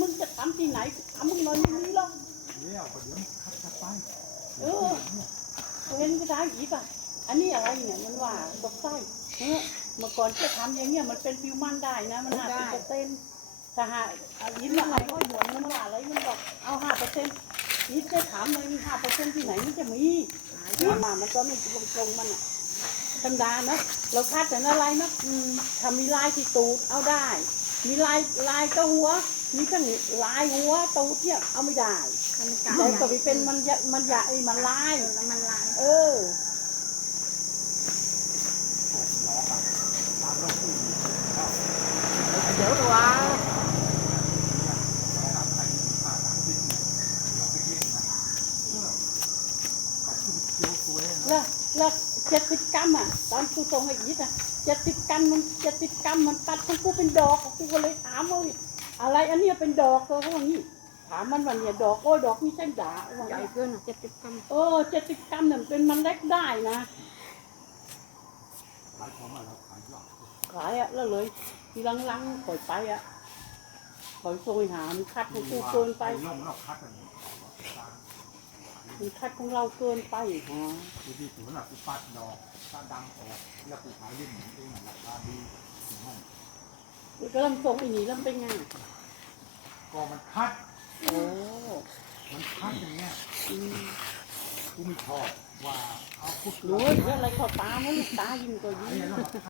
มึงจะทำที่ไหนทำมึงนอนนี่หรอกแล้วก็เดี๋ยวคัดคัดไปเออเห็นก็ได้อีกอะอันนี้อะไรเนี่ยมันว่าตกไส้เออเมื่อก่อนจะทำอย่างเงี้ยมันเป็นฟิวมันได้นะ มันห้าเปอร์เซ็นต์ถ้าหาเอายิ้มอะไรก็หยวนมันว่าอะไรมันบอกเอาห้าเปอร์เซ็นต์ยิ้มจะถามเลยมีห้าเปอร์เซ็นต์ที่ไหนมันจะมีมามันก็ไม่ตรงตรงๆมันอะธรรมดาเนะเราคาดแต่อะไรเนะอืมถ้ามีลายที่ตูดเอาได้ มีลายลายกระหัว มีทั้งลายหัวตูดเนี่ยเอาไม่ได้มันกาแต่ก็ไปเป็นมันยะมันยะไอ้มันลาย แล้วมันลายเออ เดี๋ยวตัวแล้วแล้วเจ็ดสิบกรัมอะตอนกูส่งให้ยิดอะเจ็ดสิบกรัมมันเจ็ดสิบกรัมมันตัดของกูเป็นดอกกูก็เลยถามว่า อะไรอันเนี้ยเป็นดอกตัวเขาว่างี้ถามมันว่าเนี่ยดอกโอ้ยดอกนี่ใช่ด่าว่าใหญ่งี้เกินเจ็ดสิบกรัมเออเจ็ดสิบกรัมเนี่ยมันเป็นมันเล็กได้นะขายอะแล้วเลยทีหลังๆปล่อยไปอะปล่อยโซยหามันคัดของกูเกินไปลงแล้วคัดอันนี้มันคัดของเราเกินไปฮะดูที่สวนหลักกูปัดดอกตาดังออกแล้วกูขายเล่นหมูเองราคาดีถึงห้อง ก็เริ่มทรงอีนี่เริ่มเป็นไงก็มันคัด โอ้มันคัดอย่างเงี้ยอืมกูไม่ชอบว่าเอาพุทธหนูเรื่องอะไรเข้าตามันตายิ่งกว่าขายยิ่งแล้วมา